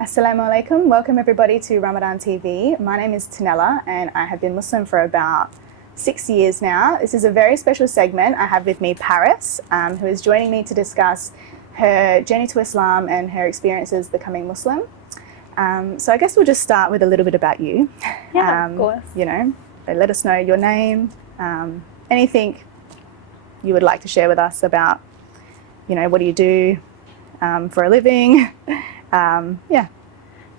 Assalamu alaikum. Welcome everybody to Ramadan TV. My name is Tanella and I have been Muslim for about 6 years now. This is a very special segment. I have with me Paris, who is joining me to discuss her journey to Islam and her experiences becoming Muslim. So I guess we'll just start with a little bit about you. Yeah, of course. You know, let us know your name, anything you would like to share with us about, you know, what do you do for a living?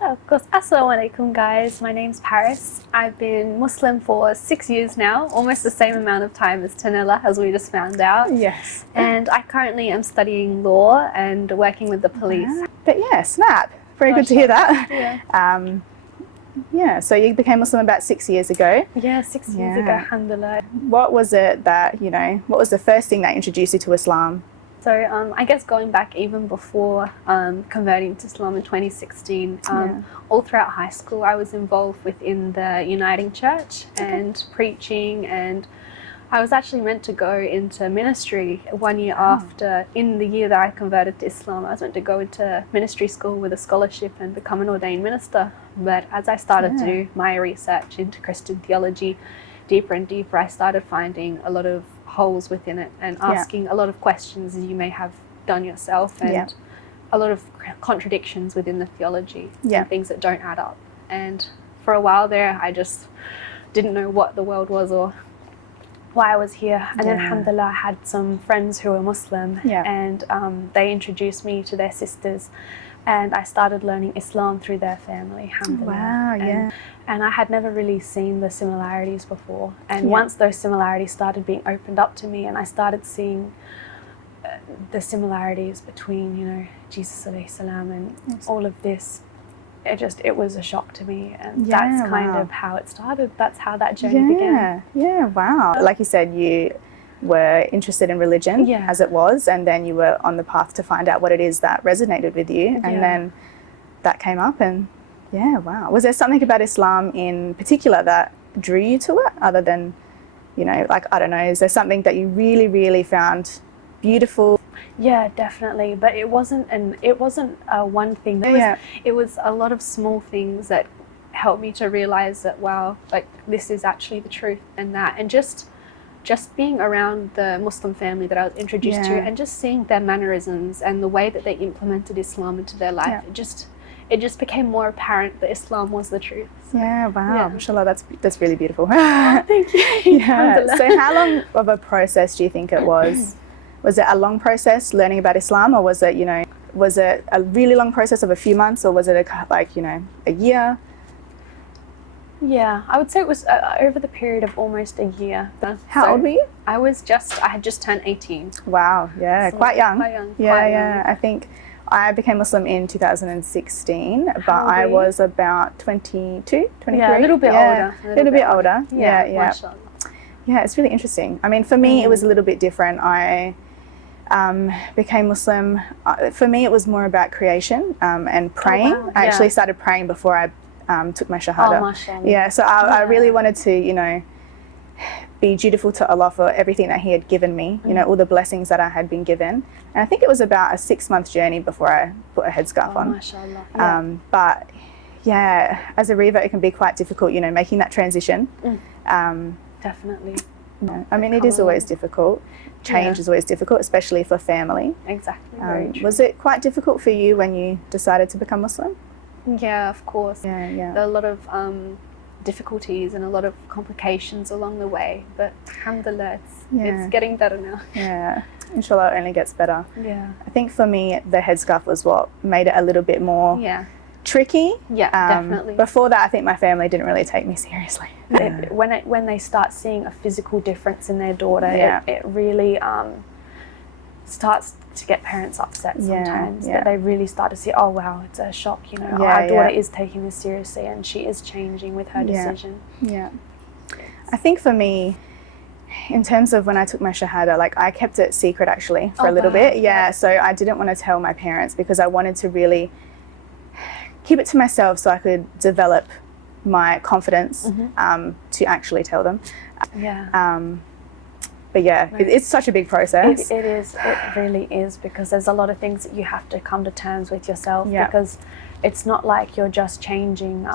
Of course. Assalamu alaikum, guys. My name's Paris. I've been Muslim for 6 years now, almost the same amount of time as Tanella, as we just found out. Yes. And I currently am studying law and working with the police. But yeah, snap. Very good to hear that. Yeah. So you became Muslim about 6 years ago. Yeah, 6 years Yeah. ago, alhamdulillah. What was it that, you know, what was the first thing that introduced you to Islam? So I guess going back even before converting to Islam in 2016, all throughout high school I was involved within the Uniting Church and preaching, and I was actually meant to go into ministry 1 year after, in the year that I converted to Islam. I was meant to go into ministry school with a scholarship and become an ordained minister. But as I started to do my research into Christian theology deeper and deeper, I started finding a lot of holes within it and asking a lot of questions you may have done yourself, and a lot of contradictions within the theology and things that don't add up. And for a while there I just didn't know what the world was or why I was here. And then alhamdulillah, I had some friends who were Muslim and they introduced me to their sisters, and I started learning Islam through their family, alhamdulillah. Wow, And I had never really seen the similarities before. And once those similarities started being opened up to me and I started seeing the similarities between, you know, Jesus alayhi salam and all of this, it was a shock to me. And that's kind of how it started. That's how that journey began. Yeah, wow. Like you said, you were interested in religion as it was, and then you were on the path to find out what it is that resonated with you, and then that came up, and wow. Was there something about Islam in particular that drew you to it, other than, you know, like, I don't know, is there something that you really, really found beautiful? Yeah, definitely. But it wasn't one thing. It was a lot of small things that helped me to realize that, wow, like, this is actually the truth, and that, and just being around the Muslim family that I was introduced to, and just seeing their mannerisms and the way that they implemented Islam into their life, it just became more apparent that Islam was the truth. So, wow. Mashallah, that's really beautiful. Thank you. So how long of a process do you think it was? Was it a long process learning about Islam, or was it, you know, was it a really long process of a few months, or was it a year? Yeah, I would say it was over the period of almost a year. How old were you? I had just turned 18. Wow, So quite young. Quite young. I think I became Muslim in 2016, but I was about 22, 23. Yeah, a little bit older. A little bit older. Yeah. Mashallah. Yeah, it's really interesting. I mean, for me, it was a little bit different. I became Muslim. For me, it was more about creation and praying. Oh, wow. I actually started praying before I took my Shahada. Oh, mashallah. Yeah, so I really wanted to, you know, be dutiful to Allah for everything that He had given me, you know, all the blessings that I had been given. And I think it was about a 6-month journey before I put a headscarf on. Mashallah. But yeah, as a revert, it can be quite difficult, you know, making that transition. Definitely. I mean, it is always difficult. Change is always difficult, especially for family. Exactly. Very true. Was it quite difficult for you when you decided to become Muslim? Yeah, of course. Yeah. There are a lot of difficulties and a lot of complications along the way, but alhamdulillah, it's getting better now. Yeah, inshallah, it only gets better. Yeah. I think for me, the headscarf was what made it a little bit more tricky. Yeah, definitely. Before that, I think my family didn't really take me seriously. When they start seeing a physical difference in their daughter, it really starts to get parents upset sometimes, that they really start to see, oh wow, it's a shock, you know, our daughter is taking this seriously and she is changing with her decision. I think for me, in terms of when I took my Shahada, like, I kept it secret actually for a little bit. So I didn't want to tell my parents because I wanted to really keep it to myself so I could develop my confidence to actually tell them. But yeah, it's such a big process. It is. It really is, because there's a lot of things that you have to come to terms with yourself, because it's not like you're just changing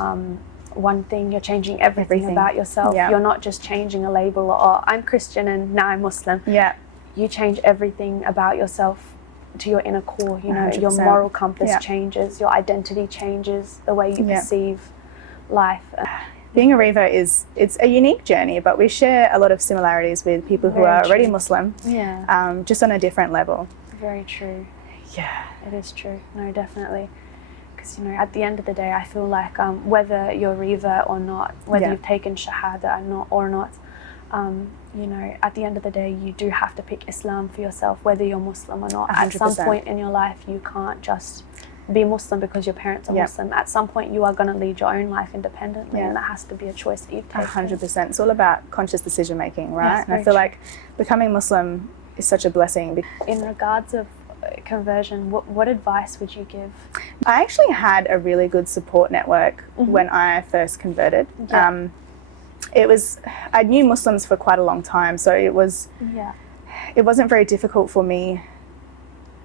one thing, you're changing everything about yourself. Yeah. You're not just changing a label, or I'm Christian and now I'm Muslim. Yeah. You change everything about yourself to your inner core, you know, 100%. your moral compass Yeah. changes, your identity changes, the way you Yeah. perceive life. Being a Riva it's a unique journey, but we share a lot of similarities with people who Very are already true. Muslim, Yeah, just on a different level. very true. Yeah. It is true. No, definitely. Because, you know, at the end of the day, I feel like whether you're Riva or not, whether Yeah. you've taken Shahada or not, you know, at the end of the day, you do have to pick Islam for yourself, whether you're Muslim or not. At some 100%. point in your life, you can't just be Muslim because your parents are Yeah. Muslim. At some point, you are going to lead your own life independently, Yeah. and that has to be a choice that you've taken. 100%. It's all about conscious decision making, right? Yes, and I very feel true. like becoming Muslim is such a blessing. In regards of conversion, what advice would you give? I actually had a really good support network Mhm. when I first converted. Yeah. I knew Muslims for quite a long time, so it wasn't very difficult for me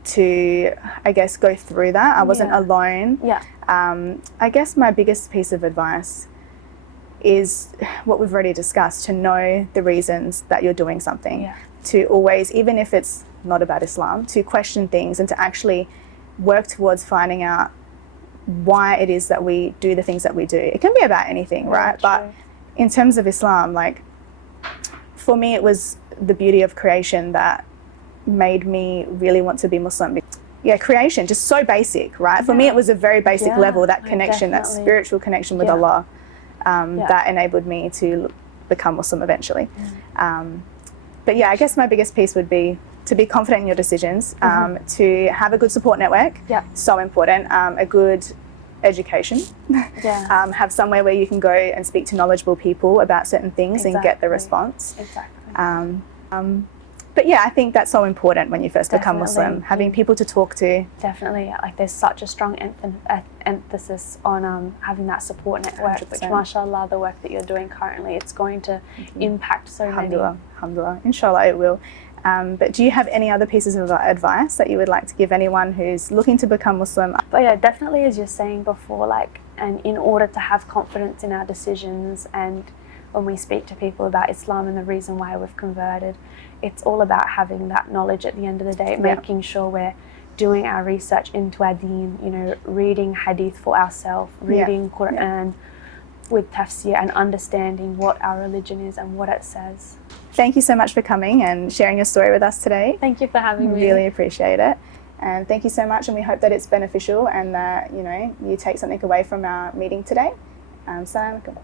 to, I guess, go through that. I wasn't Yeah. alone. Yeah. I guess my biggest piece of advice is what we've already discussed, to know the reasons that you're doing something. Yeah. To always, even if it's not about Islam, to question things and to actually work towards finding out why it is that we do the things that we do. It can be about anything, right? Yeah, But true. in terms of Islam, like, for me, it was the beauty of creation that made me really want to be Muslim. Yeah, creation, just so basic, right? For me, Yeah. it was a very basic Yeah, level, that no, connection, that definitely. spiritual connection with Yeah. Allah, Yeah. that enabled me to become Muslim eventually. Mm. But yeah, I guess my biggest piece would be to be confident in your decisions, to have a good support network, Yeah. so important, a good education, Yeah. have somewhere where you can go and speak to knowledgeable people about certain things and get the Exactly. response. Exactly. But yeah, I think that's so important when you first become Muslim, Definitely. having people to talk to. Definitely, like there's such a strong emphasis on having that support network, which 100%. mashallah, the work that you're doing currently, it's going to impact so many. Alhamdulillah, alhamdulillah. Inshallah it will. But do you have any other pieces of advice that you would like to give anyone who's looking to become Muslim? But yeah, definitely, as you're saying before, like, and in order to have confidence in our decisions, and when we speak to people about Islam and the reason why we've converted, it's all about having that knowledge at the end of the day, Yeah. making sure we're doing our research into our deen, you know, reading hadith for ourselves, reading Quran with tafsir, and understanding what our religion is and what it says. Thank you so much for coming and sharing your story with us today. Thank you for having me. Really appreciate it. And thank you so much, and we hope that it's beneficial and that, you know, you take something away from our meeting today. Assalamu alaikum.